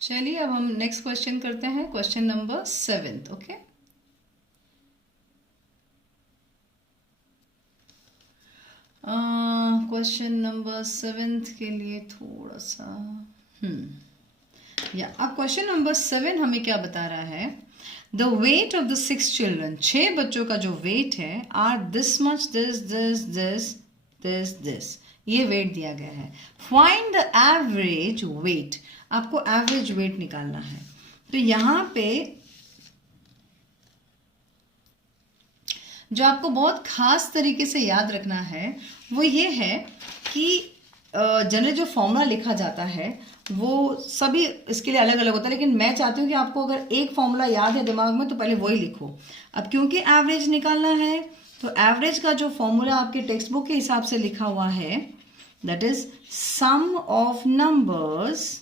चलिए अब हम नेक्स्ट क्वेश्चन करते हैं, question number 7। Okay, question number 7 के लिए थोड़ा सा या अब क्वेश्चन नंबर 7 हमें क्या बता रहा है? The weight of the 6 children, 6 बच्चों का जो वेट है, are this much, this this this this this, ये वेट दिया गया है। फाइंड द एवरेज वेट, आपको एवरेज वेट निकालना है। तो यहाँ पे जो आपको बहुत खास तरीके से याद रखना है वो ये है कि जनरली जो फॉर्मूला लिखा जाता है वो सभी इसके लिए अलग अलग होता है, लेकिन मैं चाहती हूँ कि आपको अगर एक फॉर्मूला याद है दिमाग में तो पहले वही लिखो। अब क्योंकि एवरेज निकालना है तो एवरेज का जो फॉर्मूला आपके टेक्स्ट बुक के हिसाब से लिखा हुआ है, that is sum of numbers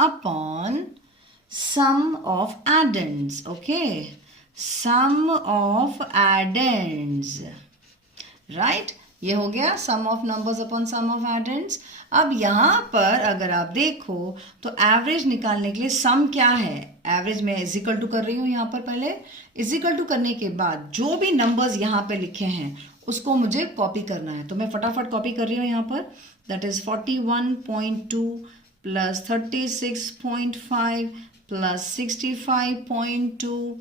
upon sum of addends. Okay, sum of addends, right. ये हो गया sum of numbers upon sum of addends. अब यहाँ पर अगर आप देखो तो एवरेज निकालने के लिए सम क्या है, एवरेज में इज इक्वल टू कर रही हूँ यहाँ पर। पहले इज इक्वल टू करने के बाद जो भी नंबर्स यहाँ पे लिखे हैं उसको मुझे कॉपी करना है, तो मैं फटाफट कॉपी कर रही हूँ यहाँ पर। That is 41.2 plus 36.5 plus 65.2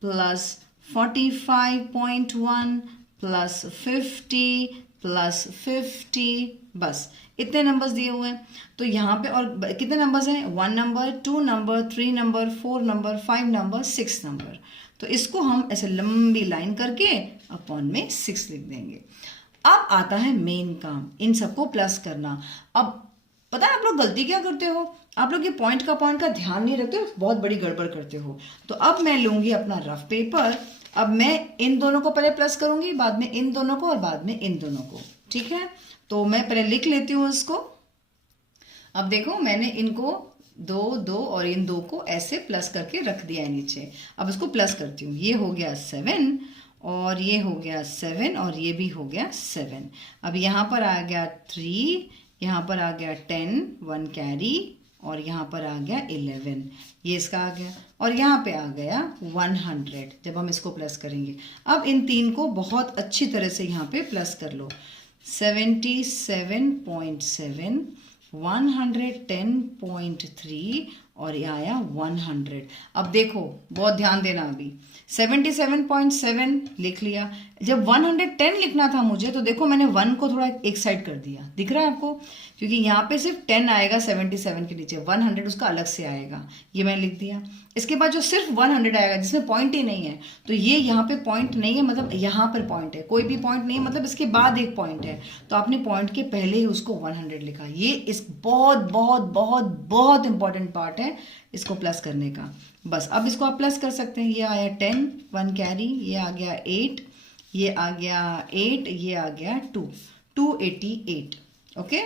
plus 45.1 plus 50 plus 50, बस इतने नंबर्स दिए हुए हैं। तो यहाँ पे और कितने नंबर्स हैं? 1 number, 2 number, 3 number, 4 number, 5 number, 6 number. तो इसको हम ऐसे लंबी लाइन करके अपॉन में 6 लिख देंगे। अब आता है मेन काम, इन सबको प्लस करना। अब पता है आप लोग गलती क्या करते हो? आप लोग ये पॉइंट का ध्यान नहीं रखते हो, बहुत बड़ी गड़बड़ करते हो। तो अब मैं लूंगी अपना रफ पेपर, अब मैं इन दोनों को पहले प्लस करूंगी, बाद में इन दोनों को और बाद में इन दोनों को, ठीक है। तो मैं पहले लिख लेती हूँ इसको। अब देखो मैंने इनको 2 और इन 2 को ऐसे प्लस करके रख दिया है नीचे। अब इसको प्लस करती हूँ, ये हो गया 7 और ये हो गया 7 और ये भी हो गया 7। अब यहाँ पर आ गया 3, यहाँ पर आ गया 10, 1 कैरी, और यहाँ पर आ गया 11, ये इसका आ गया, और यहाँ पे आ गया 100 जब हम इसको प्लस करेंगे। अब इन 3 को बहुत अच्छी तरह से यहाँ पे प्लस कर लो। 77.7, 110.3 और ये आया 100। अब देखो बहुत ध्यान देना, अभी 77.7 लिख लिया। जब 110 लिखना था मुझे तो देखो मैंने 1 को थोड़ा एक साइड कर दिया, दिख रहा है आपको? क्योंकि यहाँ पे सिर्फ 10 आएगा 77 के नीचे, 100 उसका अलग से आएगा, ये मैंने लिख दिया। इसके बाद जो सिर्फ 100 आएगा जिसमें पॉइंट ही नहीं है, तो ये यहाँ पे पॉइंट नहीं है, मतलब यहाँ पर पॉइंट है, कोई भी पॉइंट नहीं है, मतलब इसके बाद एक पॉइंट है, तो आपने पॉइंट के पहले ही उसको 100 लिखा। ये इस बहुत बहुत बहुत बहुत इंपॉर्टेंट पार्ट है इसको प्लस करने का। बस अब इसको आप प्लस कर सकते हैं। ये आया 10, 1 कैरी, ये आ गया 8, ये आ गया 8, ये आ गया 2, 288। ओके,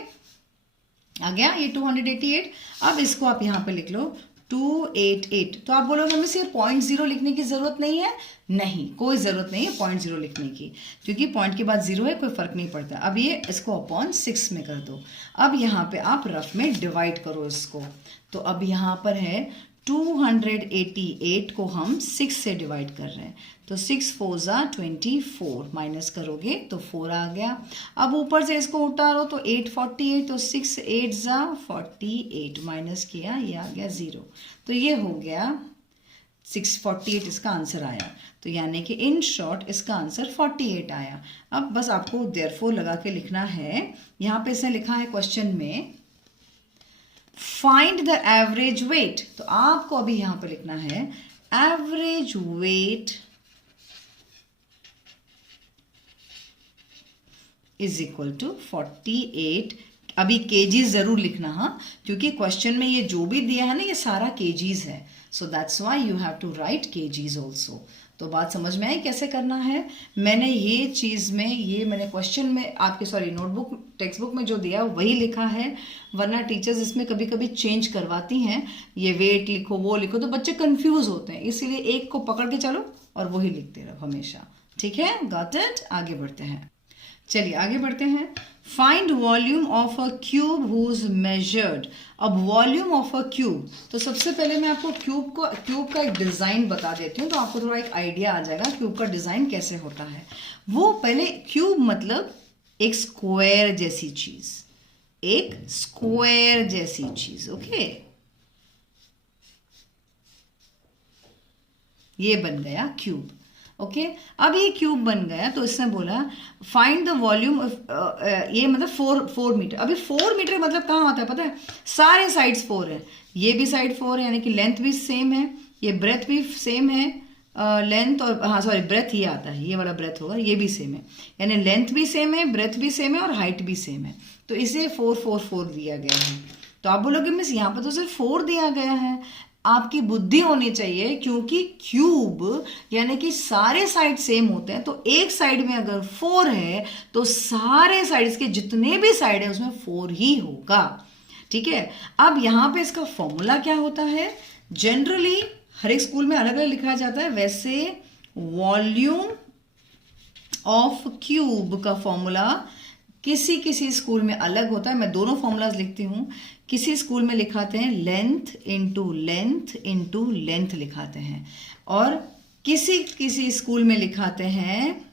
आ गया ये 288। अब इसको आप यहाँ पे लिख लो 288। तो आप बोलोगे हमें सिर्फ 0.0 लिखने की जरूरत नहीं है, नहीं कोई ज़रूरत नहीं है 0.0 लिखने की, क्योंकि पॉइंट के बाद 0 है, कोई फ़र्क नहीं पड़ता। अब ये इसको अपॉन 6 में कर दो। अब यहाँ पे आप रफ में डिवाइड करो इसको। तो अब यहाँ पर है 288 को हम 6 से डिवाइड कर रहे हैं, तो 6 4 ज़ा 24, माइनस करोगे तो 4 आ गया। अब ऊपर से इसको उतारो तो 848, तो 6 8 ज़ा 48, माइनस किया, ये आ गया 0, तो ये हो गया 648 इसका आंसर आया। तो यानी कि इन शॉर्ट इसका आंसर 48 आया। अब बस आपको देयरफॉर लगा के लिखना है। यहाँ पे इसने लिखा है क्वेश्चन में फाइंड द एवरेज वेट, तो आपको अभी यहाँ पे लिखना है average weight is equal to 48। अभी केजीज जरूर लिखना, हाँ, क्योंकि क्वेश्चन में ये जो भी दिया है ना ये सारा केजीज है, so that's why you have to write kgs also. तो बात समझ में आई कैसे करना है? मैंने ये चीज़ में, ये मैंने क्वेश्चन में आपके नोटबुक टेक्स्ट बुक में जो दिया वही लिखा है, वरना टीचर्स इसमें कभी कभी चेंज करवाती हैं, ये वेट लिखो वो लिखो, तो बच्चे कंफ्यूज होते हैं, इसीलिए एक को पकड़ के चलो और वही लिखते रहो हमेशा, ठीक है? Got it? आगे बढ़ते हैं। चलिए आगे बढ़ते हैं। Find volume of a cube whose measured. अब वॉल्यूम ऑफ अ क्यूब, तो सबसे पहले मैं आपको क्यूब का एक डिज़ाइन बता देती हूँ, तो आपको थोड़ा एक आइडिया आ जाएगा क्यूब का डिज़ाइन कैसे होता है। वो पहले क्यूब मतलब एक स्क्वायर जैसी चीज़, एक स्क्वायर जैसी चीज़, ओके। ये बन गया क्यूब, ओके। अब ये क्यूब बन गया तो इसने बोला फाइंड द वॉल्यूम ऑफ, ये मतलब 4 मीटर। अभी 4 मीटर मतलब कहाँ होता है पता है, सारे साइड्स 4 हैं, ये भी साइड 4 है, यानी कि लेंथ भी सेम है, ये ब्रेथ भी सेम है, लेंथ और हाँ सॉरी ब्रेथ ये आता है, ये वाला ब्रेथ होगा, ये भी सेम है, यानी लेंथ भी सेम है, ब्रेथ भी सेम है और हाइट भी सेम है। तो इसे 4 4 4 दिया गया है। तो आप बोलोगे मिस यहाँ पर तो सिर्फ 4 दिया गया है। आपकी बुद्धि होनी चाहिए, क्योंकि क्यूब यानी कि सारे साइड सेम होते हैं, तो एक साइड में अगर 4 है तो सारे साइड्स के जितने भी साइड है उसमें 4 ही होगा, ठीक है। अब यहाँ पे इसका फॉर्मूला क्या होता है, जनरली हर एक स्कूल में अलग अलग लिखा जाता है, वैसे वॉल्यूम ऑफ क्यूब का फॉर्मूला किसी किसी स्कूल में अलग होता है। मैं दोनों फॉर्मूलाज लिखती हूँ। किसी स्कूल में लिखाते हैं लेंथ इंटू लेंथ लिखाते हैं, और किसी किसी स्कूल में लिखाते हैं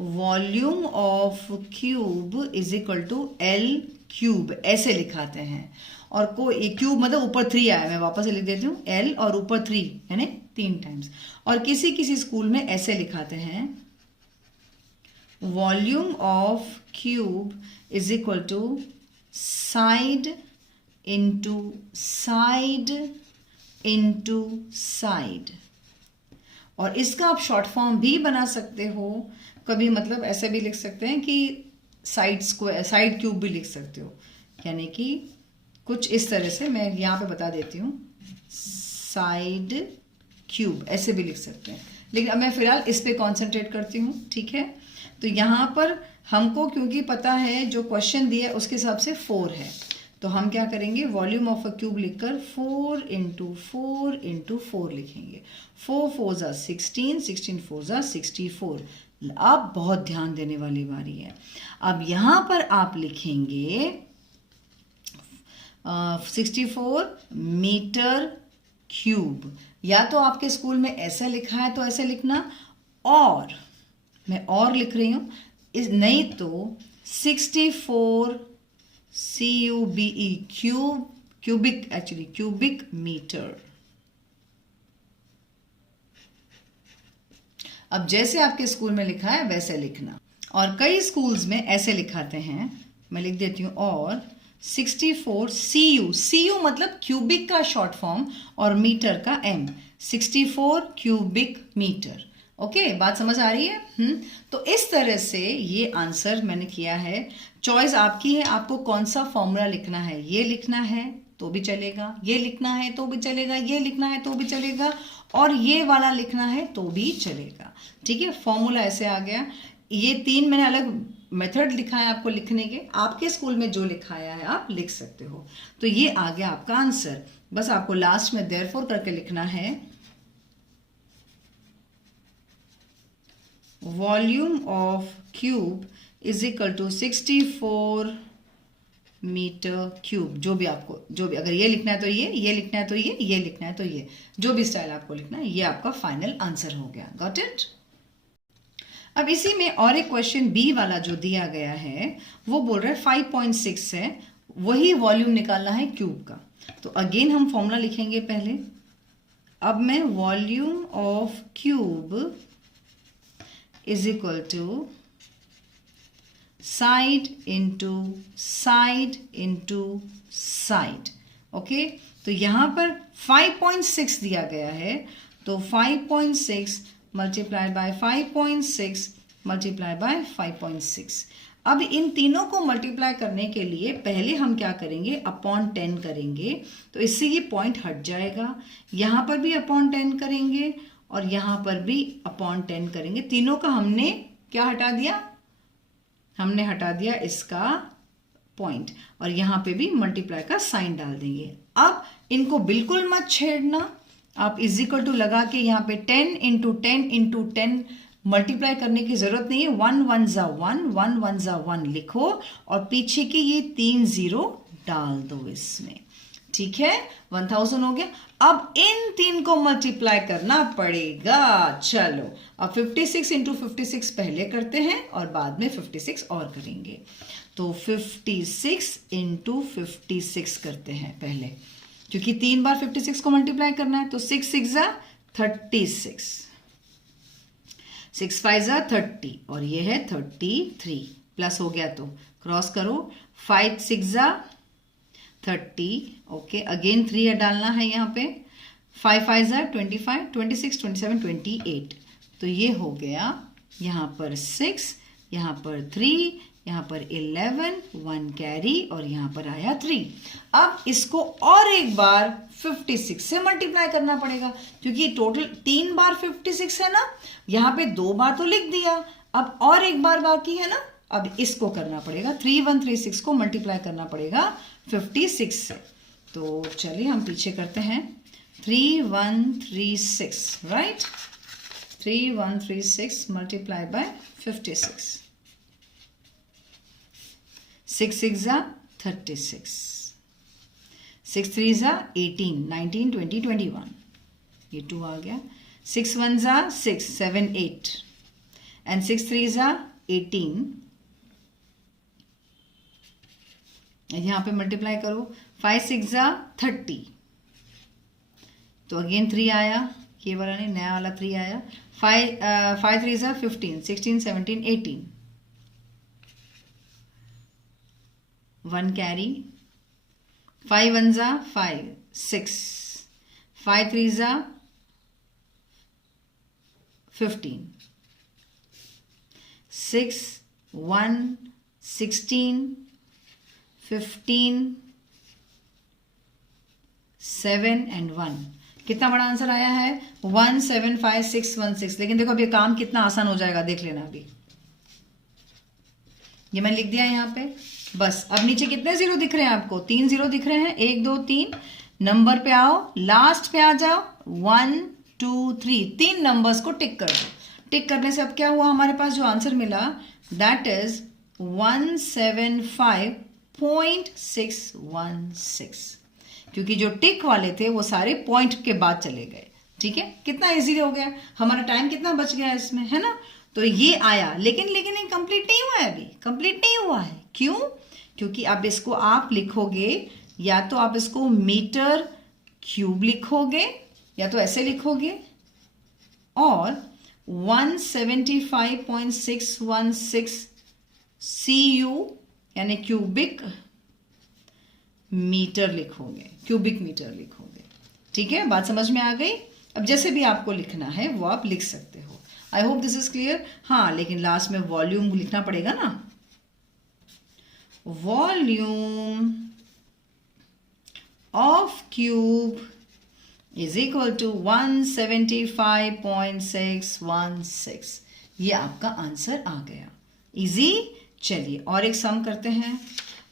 volume of cube is equal to L cube, ऐसे लिखाते हैं। और कोई क्यूब मतलब ऊपर 3 आया, मैं वापस से लिख देती हूँ, एल और ऊपर 3 यानी 3 टाइम्स। और किसी किसी स्कूल में ऐसे लिखाते हैं volume of cube is equal to side into side. और इसका आप शॉर्ट फॉर्म भी बना सकते हो, कभी मतलब ऐसे भी लिख सकते हैं कि साइड क्यूब भी लिख सकते हो, यानी कि कुछ इस तरह से मैं यहाँ पे बता देती हूँ, साइड क्यूब ऐसे भी लिख सकते हैं। लेकिन अब मैं फिलहाल इस पे कॉन्सेंट्रेट करती हूँ, ठीक है। तो यहाँ पर हमको क्योंकि पता है जो क्वेश्चन दिया है उसके हिसाब से 4 है, तो हम क्या करेंगे, वॉल्यूम ऑफ अ क्यूब लिखकर 4 इंटू 4 लिखेंगे। 4 4 ज़ा 16, 16 4 ज़ा 64। अब बहुत ध्यान देने वाली बारी है। अब यहाँ पर आप लिखेंगे 64 मीटर क्यूब, या तो आपके स्कूल में ऐसे लिखा है तो ऐसे लिखना, और मैं और लिख रही हूँ, नहीं तो 64 CUBE क्यूबिक मीटर। अब जैसे आपके स्कूल में लिखा है वैसे लिखना। और कई स्कूल्स में ऐसे लिखाते हैं, मैं लिख देती हूँ, और 64 CU मतलब क्यूबिक का शॉर्ट फॉर्म और मीटर का M, 64 क्यूबिक मीटर। ओके, बात समझ आ रही है? तो इस तरह से ये आंसर मैंने किया है। चॉइस आपकी है, आपको कौन सा फॉर्मूला लिखना है। ये लिखना है तो भी चलेगा, ये लिखना है तो भी चलेगा, ये लिखना है तो भी चलेगा, और ये वाला लिखना है तो भी चलेगा, ठीक है। फॉर्मूला ऐसे आ गया। ये 3 मैंने अलग मेथड लिखा है आपको लिखने के, आपके स्कूल में जो लिखाया है आप लिख सकते हो। तो ये आ गया आपका आंसर। बस आपको लास्ट में देयरफॉर करके लिखना है volume of cube is equal to 64 metre cube. जो भी अगर ये लिखना है तो ये लिखना है तो ये लिखना है तो ये, जो भी स्टाइल आपको लिखना है, ये आपका फाइनल आंसर हो गया। Got it? अब इसी में और एक क्वेश्चन बी वाला जो दिया गया है वो बोल रहा है 5.6 है, वही वॉल्यूम निकालना है क्यूब का। तो अगेन हम फॉर्मूला लिखेंगे पहले। अब मैं volume of cube is equal to side into side. Okay, तो यहां पर 5.6 दिया गया है, तो 5.6 मल्टीप्लाई बाय 5.6 मल्टीप्लाई बाय 5.6। अब इन तीनों को मल्टीप्लाई करने के लिए पहले हम क्या करेंगे, अपॉन 10 करेंगे, तो इससे ये पॉइंट हट जाएगा। यहाँ पर भी अपॉन 10 करेंगे और यहाँ पर भी अपॉन 10 करेंगे। तीनों का हमने क्या हटा दिया, हमने हटा दिया इसका पॉइंट, और यहाँ पे भी मल्टीप्लाई का साइन डाल देंगे। अब इनको बिल्कुल मत छेड़ना, आप इज इक्वल टू लगा के यहाँ पे 10 इंटू 10 मल्टीप्लाई करने की जरूरत नहीं है। 1 1 जा 1, 1 1 जा 1 लिखो और पीछे के ये 3 0 डाल दो इसमें। ठीक है, 1000 हो गया। अब इन 3 को मल्टीप्लाई करना पड़ेगा। चलो अब 56 इंटू 56 पहले करते हैं और बाद में 56 और करेंगे। तो 56 इंटू 56 करते हैं पहले, क्योंकि 3 बार 56 को मल्टीप्लाई करना है। तो 6 6 जा 36, 6 5 जा 30 और ये है 33 प्लस हो गया तो क्रॉस करो। 5 6 जा 30, ओके अगेन 3 डालना है यहाँ पे। 5 5 जा 25, 26 27 28, तो ये हो गया यहाँ पर 6, यहाँ पर 3, यहाँ पर 11, 1 कैरी और यहाँ पर आया 3। अब इसको और एक बार 56 से मल्टीप्लाई करना पड़ेगा, क्योंकि टोटल 3 बार 56 है ना, यहाँ पे 2 बार तो लिख दिया, अब और एक बार बाकी है ना। अब इसको करना पड़ेगा, 3136 को मल्टीप्लाई करना पड़ेगा 56 से। तो चलिए हम पीछे करते हैं। 3136, राइट, 3136 मल्टीप्लाई बाय 56। 6 6 जा 36, 6 3 जा 18, 19 20 21, ये 2 आ गया। 6 1 जा 6 7 8 एंड 6 3 जा 18, यहाँ पे मल्टीप्लाई करो। 5 6 जा 30, तो अगेन 3 आया, ये वाला नहीं नया वाला 3 आया। 5 3 जा 15, 16 17 18, 1 कैरी। 5 1 जा 5 6, 5 3 जा 15, 6 1 16 15 7 एंड 1। कितना बड़ा आंसर आया है? 175,616। लेकिन देखो अब ये काम कितना आसान हो जाएगा, देख लेना। अभी ये मैंने लिख दिया यहाँ पे। बस अब नीचे कितने जीरो दिख रहे हैं आपको? 3 जीरो दिख रहे हैं। 1 2 3 नंबर पे आओ, लास्ट पे आ जाओ। 1 2 3 3 नंबर्स को टिक कर दो। टिक करने से अब क्या हुआ, हमारे पास जो आंसर मिला दैट इज 175.616, क्योंकि जो टिक वाले थे वो सारे पॉइंट के बाद चले गए। ठीक है, कितना इजी हो गया, हमारा टाइम कितना बच गया इसमें, है ना। तो ये आया, लेकिन ये कंप्लीट नहीं हुआ है, अभी कंप्लीट नहीं हुआ है। क्यों? क्योंकि अब इसको आप लिखोगे, या तो आप इसको मीटर क्यूब लिखोगे या तो ऐसे लिखोगे, और 175.616 CU यानी क्यूबिक मीटर लिखोगे, क्यूबिक मीटर लिखोगे। ठीक है, बात समझ में आ गई। अब जैसे भी आपको लिखना है वो आप लिख सकते हो। I hope this is clear. हाँ, लेकिन लास्ट में वॉल्यूम लिखना पड़ेगा ना। Volume of cube is equal to 175.616। ये आपका आंसर आ गया। इजी। चलिए और एक सम करते हैं।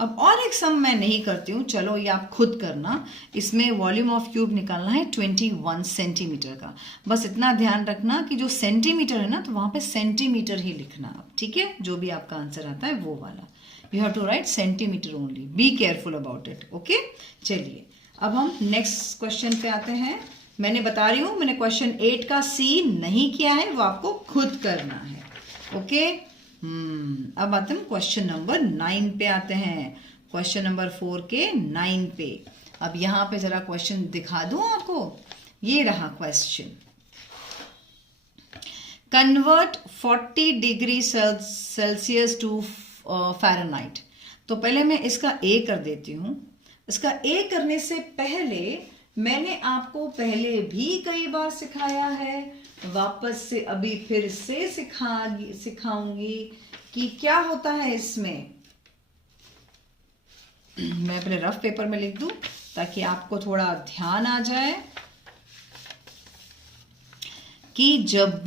अब और एक सम मैं नहीं करती हूँ, चलो ये आप खुद करना। इसमें वॉल्यूम ऑफ क्यूब निकालना है 21 सेंटीमीटर का। बस इतना ध्यान रखना कि जो सेंटीमीटर है ना, तो वहाँ पे सेंटीमीटर ही लिखना आप। ठीक है, जो भी आपका आंसर आता है वो वाला you have to write centimetre only. Be careful about it. Okay, चलिए अब हम नेक्स्ट क्वेश्चन पे आते हैं। मैंने बता रही हूँ, मैंने क्वेश्चन 8 का सी नहीं किया है, वो आपको खुद करना है। ओके, अब आते हैं क्वेश्चन नंबर 9 पे आते हैं। क्वेश्चन नंबर 4 के 9 पे। अब यहाँ पे जरा क्वेश्चन दिखा दूं आपको। ये रहा question, convert 40 degree Celsius to Fahrenheit. तो पहले मैं इसका ए कर देती हूँ। इसका ए करने से पहले मैंने आपको पहले भी कई बार सिखाया है, वापस से अभी फिर से सिखाऊंगी कि क्या होता है इसमें। मैं अपने रफ पेपर में लिख दूं ताकि आपको थोड़ा ध्यान आ जाए कि जब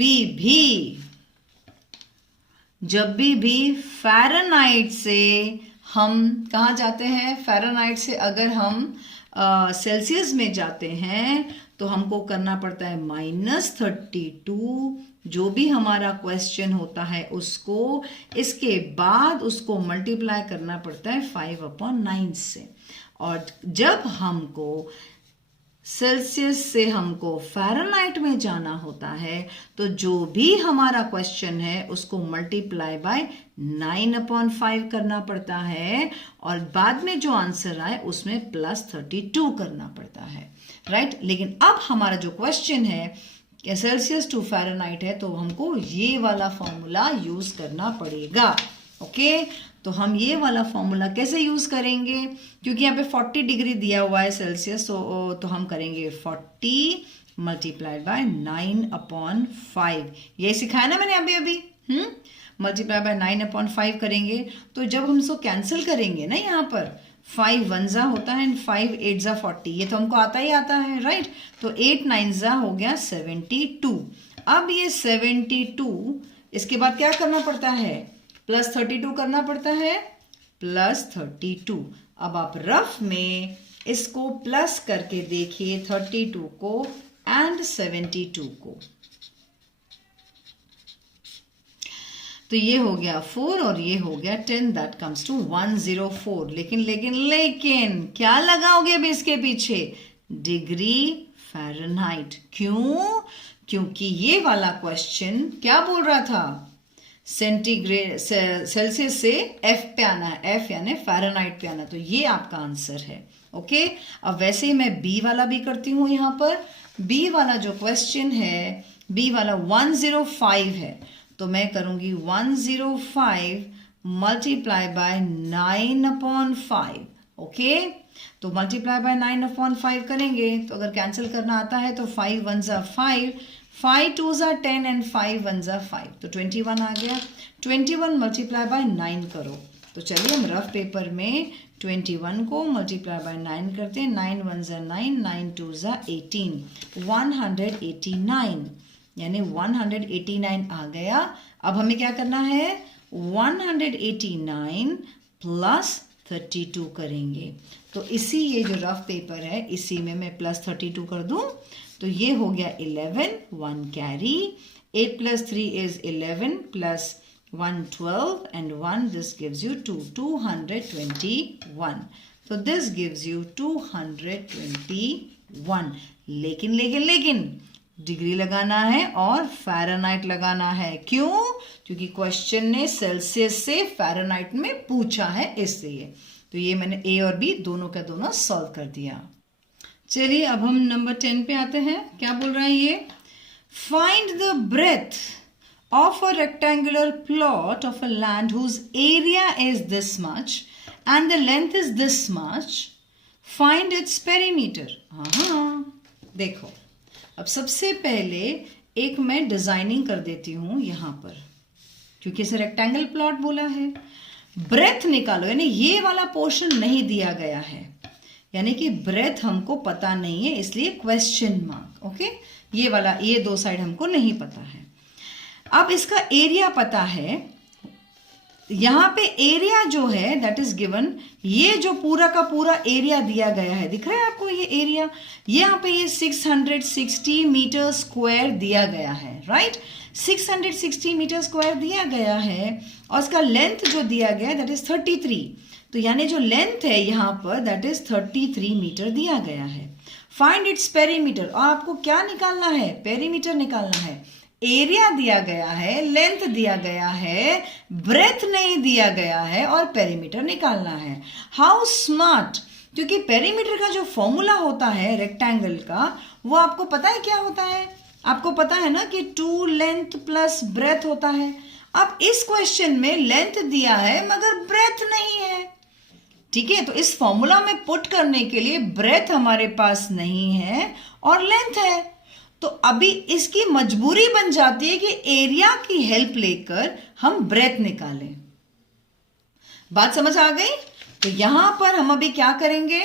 भी फ़ारेनहाइट से हम कहाँ जाते हैं, फ़ारेनहाइट से अगर हम सेल्सियस में जाते हैं तो हमको करना पड़ता है -32 जो भी हमारा क्वेश्चन होता है उसको इसके बाद उसको मल्टीप्लाई करना पड़ता है 5/9 से। और जब हमको सेल्सियस से हमको फ़ारेनहाइट में जाना होता है तो जो भी हमारा क्वेश्चन है उसको मल्टीप्लाई बाय 9/5 करना पड़ता है और बाद में जो आंसर आए उसमें +32 करना पड़ता है, राइट। लेकिन अब हमारा जो क्वेश्चन है सेल्सियस टू फ़ारेनहाइट है तो हमको ये वाला फॉर्मूला यूज़ करना पड़ेगा। ओके, तो हम ये वाला फॉर्मूला कैसे यूज़ करेंगे, क्योंकि यहाँ पे 40 डिग्री दिया हुआ है सेल्सियस, तो हम करेंगे 40 मल्टीप्लाइड बाय 9/5। ये सिखाया ना मैंने अभी मल्टीप्लाई बाय 9/5 करेंगे। तो जब हम इसको कैंसिल करेंगे ना, यहाँ पर 5 1 होता है एंड 5 8 40, ये तो हमको आता ही आता है, राइट। तो 8 9 हो गया 72। अब ये 72 इसके बाद क्या करना पड़ता है, +32 करना पड़ता है, +32। अब आप रफ में इसको प्लस करके देखिए 32 को एंड 72 को, तो ये हो गया 4 और ये हो गया 10, दैट कम्स टू 104। लेकिन क्या लगाओगे अब इसके पीछे, डिग्री फ़ारेनहाइट। क्यों, क्योंकि ये वाला क्वेश्चन क्या बोल रहा था, सेंटीग्रेड सेल्सियस से एफ पे आना है, एफ यानी फ़ारेनहाइट पे आना, तो ये आपका आंसर है। ओके, अब वैसे ही मैं बी वाला भी करती हूँ। यहाँ पर बी वाला जो क्वेश्चन है, बी वाला 105 है, तो मैं करूँगी 105 मल्टीप्लाई बाय 9/5। ओके, तो मल्टीप्लाई बाय 9/5 करेंगे तो अगर कैंसिल करना आता है तो 5 1 5, 5 2 10 एंड 5 1 5, तो 21 आ गया। 21 मल्टीप्लाई बाय 9 करो, तो चलिए हम रफ पेपर में 21 को मल्टीप्लाई बाय 9 करते हैं। 9 1 9, 9 2 18, 189, यानी 189 आ गया। अब हमें क्या करना है, 189 प्लस 32 करेंगे। तो इसी ये जो रफ पेपर है इसी में मैं +32 कर दूं, तो ये हो गया 11, 1 carry, 8 + 3 is 11 + 1 12 and 1, this gives you 2, 221। तो this gives you 221। लेकिन डिग्री लगाना है और फ़ारेनहाइट लगाना है। क्यों, क्योंकि क्वेश्चन ने सेल्सियस से फ़ारेनहाइट में पूछा है, इसलिए। तो ये मैंने ए और बी दोनों का दोनों सॉल्व कर दिया। चलिए अब हम नंबर 10 पे आते हैं। क्या बोल रहा है ये, find the breadth of a rectangular plot of a land whose area is this much and the length is this much, find its perimeter. हाँ, देखो अब सबसे पहले एक मैं डिजाइनिंग कर देती हूं यहां पर, क्योंकि इसे रेक्टेंगल प्लॉट बोला है। ब्रेथ निकालो, यानी ये वाला पोर्शन नहीं दिया गया है, यानी कि ब्रेथ हमको पता नहीं है, इसलिए क्वेश्चन मार्क। ओके, ये वाला, ये दो साइड हमको नहीं पता है। अब इसका एरिया पता है, यहाँ पे एरिया जो है दैट इज गिवन, ये जो पूरा का पूरा एरिया दिया गया है, दिख रहा है आपको ये एरिया, यहाँ पे ये 660 मीटर स्क्वायर दिया गया है, राइट। 660 मीटर स्क्वायर दिया गया है और इसका लेंथ जो दिया गया है दैट इज 33, तो यानी जो लेंथ है यहाँ पर दैट इज 33 मीटर दिया गया है। फाइंड इट्स पेरीमीटर, और आपको क्या निकालना है, पेरीमीटर निकालना है। एरिया दिया गया है, लेंथ दिया गया है, ब्रेथ नहीं दिया गया है और पेरीमीटर निकालना है। हाउ स्मार्ट, क्योंकि पेरीमीटर का जो फॉर्मूला होता है रेक्टेंगल का, वो आपको पता है क्या होता है, आपको पता है ना कि 2 लेंथ प्लस ब्रेथ होता है। अब इस क्वेश्चन में लेंथ दिया है मगर ब्रेथ नहीं है, ठीक है। तो इस फॉर्मूला में पुट करने के लिए ब्रेथ हमारे पास नहीं है और लेंथ है, तो अभी इसकी मजबूरी बन जाती है कि एरिया की हेल्प लेकर हम ब्रेथ निकालें। बात समझ आ गई। तो यहां पर हम अभी क्या करेंगे,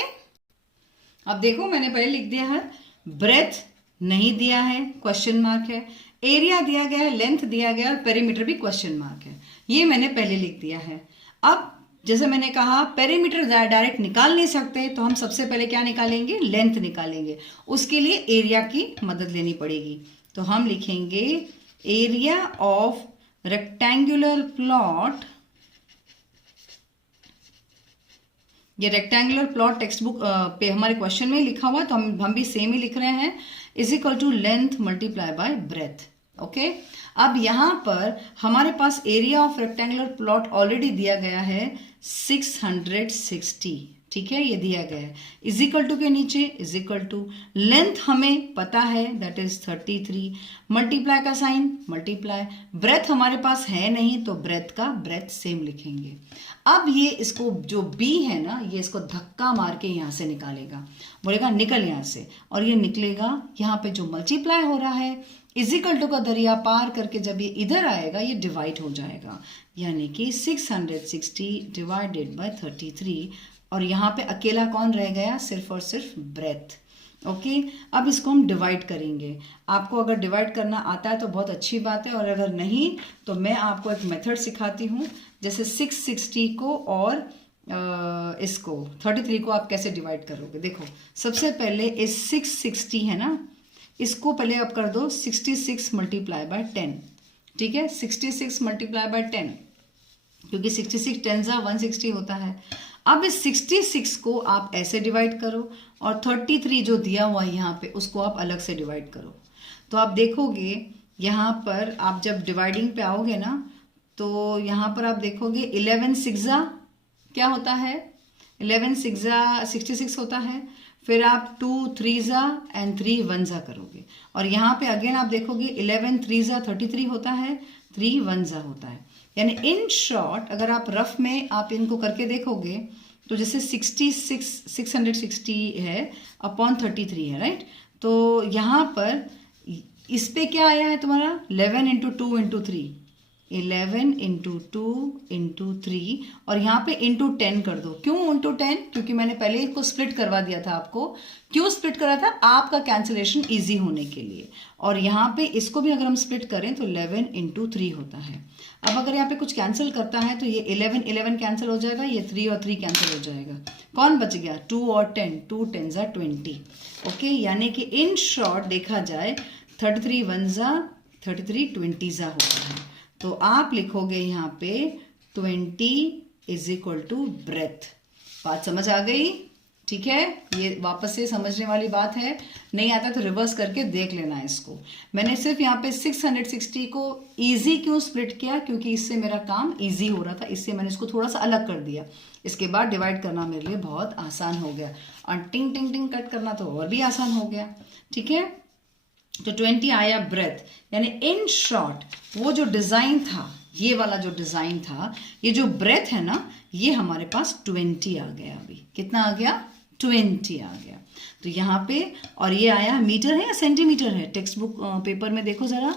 अब देखो मैंने पहले लिख दिया है, ब्रेथ नहीं दिया है, क्वेश्चन मार्क है, एरिया दिया गया है, लेंथ दिया गया है, पेरीमीटर भी क्वेश्चन मार्क है, ये मैंने पहले लिख दिया है। अब जैसे मैंने कहा पेरीमीटर डायरेक्ट निकाल नहीं सकते, तो हम सबसे पहले क्या निकालेंगे, लेंथ निकालेंगे। उसके लिए एरिया की मदद लेनी पड़ेगी, तो हम लिखेंगे एरिया ऑफ रेक्टेंगुलर प्लॉट, ये रेक्टेंगुलर प्लॉट टेक्स्ट बुक पे हमारे क्वेश्चन में लिखा हुआ है, तो हम भी सेम ही लिख रहे हैं, is equal to length multiply by breadth. Okay, अब यहां पर हमारे पास area of rectangular plot already दिया गया है 660, ठीक है, ये दिया गया है, इज इक्वल टू के नीचे इज इक्वल टू लेंथ हमें पता है दैट इज 33, मल्टीप्लाई का साइन मल्टीप्लाई, ब्रेथ हमारे पास है नहीं तो ब्रेथ का ब्रेथ सेम लिखेंगे। अब ये इसको जो बी है ना, ये इसको धक्का मार के यहां से निकालेगा, बोलेगा निकल यहां से, और ये निकलेगा यहाँ पे जो मल्टीप्लाई हो रहा है इजिकल टू का दरिया पार करके जब ये इधर आएगा ये डिवाइड हो जाएगा, यानी कि 660 डिवाइडेड बाय 33, और यहाँ पे अकेला कौन रह गया, सिर्फ और सिर्फ ब्रेथ। ओके, अब इसको हम डिवाइड करेंगे। आपको अगर डिवाइड करना आता है तो बहुत अच्छी बात है, और अगर नहीं तो मैं आपको एक मेथड सिखाती हूँ, जैसे 660 को और इसको 33 को आप कैसे डिवाइड करोगे। देखो, सबसे पहले इस 660 है ना, इसको पहले आप कर दो 66 मल्टीप्लाई बाय 10, ठीक है, 66 मल्टीप्लाई बाय 10, क्योंकि 66 10 160 होता है। अब इस 66 को आप ऐसे डिवाइड करो, और 33 जो दिया हुआ है यहाँ पे उसको आप अलग से डिवाइड करो। तो आप देखोगे यहाँ पर आप जब डिवाइडिंग पे आओगे ना, तो यहाँ पर आप देखोगे 11 6 क्या होता है, 11 6 66 होता है, फिर आप 2 3 एंड 3 1 करोगे, और यहाँ पे अगेन आप देखोगे 11 3 33 होता है, 3 1 होता है। यानी इन शॉर्ट अगर आप रफ में आप इनको करके देखोगे तो जैसे 660 है अपॉन 33 है, राइट। तो यहाँ पर इस पे क्या आया है तुम्हारा 11 इंटू 2 इंटू 3, 11 इंटू 2 इंटू 3, और यहाँ पे इंटू 10 कर दो। क्यों इंटू 10? क्योंकि मैंने पहले इसको स्प्लिट करवा दिया था आपको। क्यों स्प्लिट करा था? आपका कैंसिलेशन इजी होने के लिए। और यहाँ पे इसको भी अगर हम स्प्लिट करें तो 11 इंटू 3 होता है। अब अगर यहाँ पे कुछ कैंसिल करता है तो ये 11 कैंसिल हो जाएगा, ये 3 और 3 कैंसिल हो जाएगा। कौन बच गया? 2 और 10, 2 10 20। ओके, यानी कि इन शॉर्ट देखा जाए 33 1 33 20 होता है। तो आप लिखोगे यहाँ पे 20 इज इक्वल टू ब्रेथ। बात समझ आ गई? ठीक है, ये वापस से समझने वाली बात है। नहीं आता तो रिवर्स करके देख लेना है इसको। मैंने सिर्फ यहाँ पे 660 को इजी क्यों स्प्लिट किया? क्योंकि इससे मेरा काम इजी हो रहा था, इससे मैंने इसको थोड़ा सा अलग कर दिया। इसके बाद डिवाइड करना मेरे लिए बहुत आसान हो गया, और टिंग टिंग टिंग कट करना तो और भी आसान हो गया। ठीक है, तो 20 आया ब्रेथ। यानी इन शॉर्ट वो जो डिजाइन था, ये वाला जो डिजाइन था, ये जो ब्रेथ है ना, ये हमारे पास 20 आ गया। अभी कितना आ गया? 20 आ गया। तो यहाँ पे, और ये आया मीटर है या सेंटीमीटर है? टेक्स्ट बुक पेपर में देखो जरा,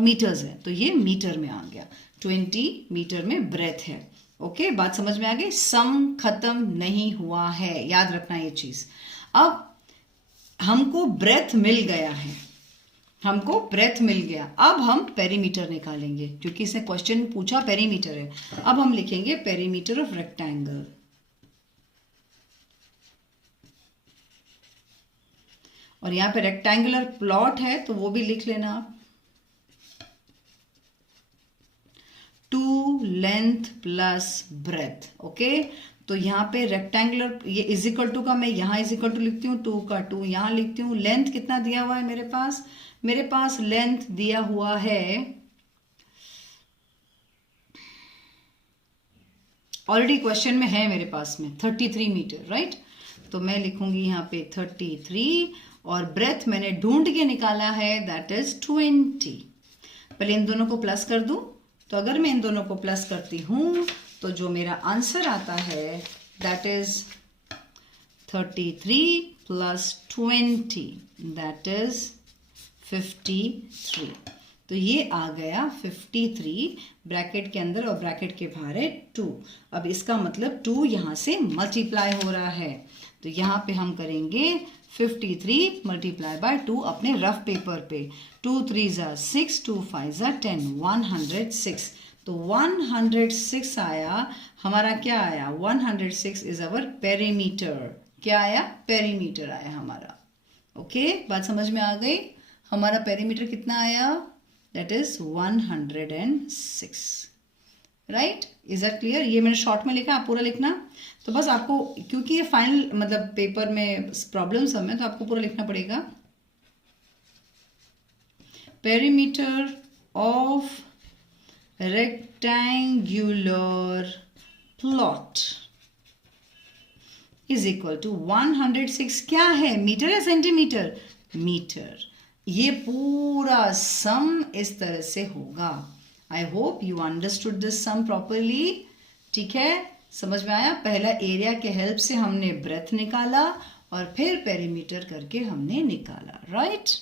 मीटर्स है, तो ये मीटर में आ गया। 20 मीटर में ब्रेथ है। ओके, बात समझ में आ गई? सम खत्म नहीं हुआ है, याद रखना ये चीज। अब हमको ब्रेथ मिल गया है, हमको ब्रेथ मिल गया। अब हम पेरीमीटर निकालेंगे, क्योंकि इसने क्वेश्चन पूछा पेरीमीटर है। अब हम लिखेंगे पेरीमीटर ऑफ रेक्टेंगल। और यहां पे रेक्टेंगुलर प्लॉट है तो वो भी लिख लेना आप। 2 लेंथ प्लस ब्रेथ। ओके, तो यहाँ पे रेक्टेंगुलर, ये इज इक्वल टू का मैं यहाँ इज इक्वल टू लिखती हूँ, 2 का 2 यहाँ लिखती हूँ। लेंथ कितना दिया हुआ है मेरे पास? मेरे पास लेंथ दिया हुआ है, ऑलरेडी क्वेश्चन में है मेरे पास में 33 मीटर, राइट। तो मैं लिखूंगी यहाँ पे 33, और ब्रेथ मैंने ढूंढ के निकाला है, दैट इज 20। पहले इन दोनों को प्लस कर दूं, तो अगर मैं इन दोनों को प्लस करती हूं तो जो मेरा आंसर आता है that is 33 plus 20, that is 53। तो ये आ गया 53 ब्रैकेट के अंदर, और ब्रैकेट के बाहर है 2। अब इसका मतलब 2 यहाँ से मल्टीप्लाई हो रहा है, तो यहाँ पे हम करेंगे 53 मल्टीप्लाई बाय 2 अपने रफ पेपर पे। 2 3 6, 2 5 10, 106। तो 106 आया हमारा। क्या आया? 106 इज अवर पेरीमीटर। क्या आया? पेरीमीटर आया हमारा। ओके, बात समझ में आ गई? हमारा पेरीमीटर कितना आया? That is 106. Right, is that clear? ये मैंने शॉर्ट में लिखा, आप पूरा लिखना. तो बस आपको, क्योंकि ये फाइनल मतलब पेपर में प्रॉब्लम सब में, तो आपको पूरा लिखना पड़ेगा. Perimeter of rectangular plot is equal to 106. क्या है, मीटर या सेंटीमीटर? मीटर. ये पूरा सम इस तरह से होगा. I hope you understood this some properly. ठीक है, समझ में आया? पहला एरिया के हेल्प से हमने ब्रेथ निकाला और फिर पेरीमीटर करके हमने निकाला. राइट.